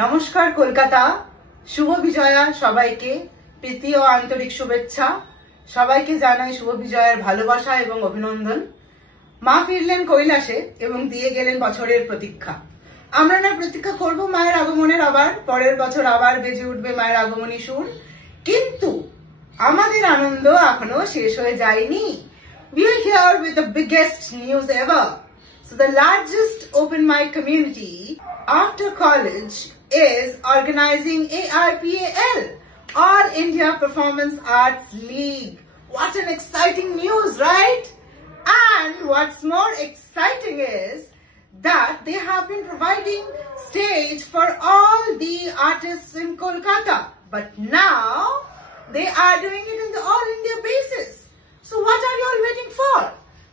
নমস্কার কলকাতা, শুভ বিজয়া সবাইকে, প্রীতি ও আন্তরিক শুভেচ্ছা। সবাইকে জানাই শুভ বিজয়ার ভালোবাসা এবং অভিনন্দন। মা ফিরলেন কৈলাসে এবং দিয়ে গেলেন বছরের প্রতীক্ষা। আমরা না প্রতীক্ষা করব মায়ের আগমনের, আবার পরের বছর আবার বেজে উঠবে মায়ের আগমনী সুর, কিন্তু আমাদের আনন্দ এখনো শেষ হয়ে যায়নি। We are here with the biggest news ever. So the largest open mic community after college is organizing AIPAL, All India Performance Arts League. What an exciting news, right? And what's more exciting is that they have been providing stage for all the artists in Kolkata. But now they are doing it in the all India basis. So what are you all waiting for?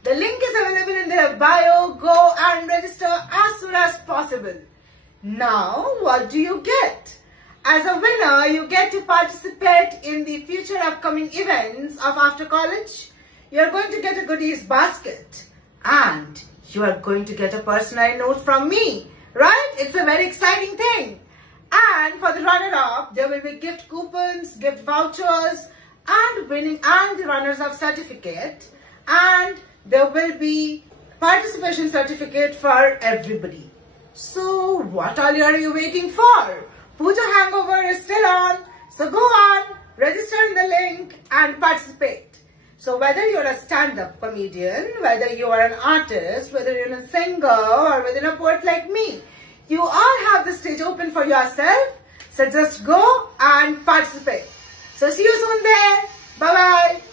The link is available in their bio. Go and register as soon as possible. Now, what do you get? As a winner, you get to participate in the future upcoming events of After College. You are going to get a goodies basket and you are going to get a personal note from me, right? It's a very exciting thing. And for the runner-up, there will be gift coupons, gift vouchers, and winning and the runners-up certificate. And there will be participation certificate for everybody. So what all are you waiting for? Puja hangover is still on. So go on, register in the link and participate. So whether you're a stand-up comedian, whether you are an artist, whether you're a singer or whether you're a poet like me, you all have the stage open for yourself. So just go and participate. So see you soon there. Bye-bye.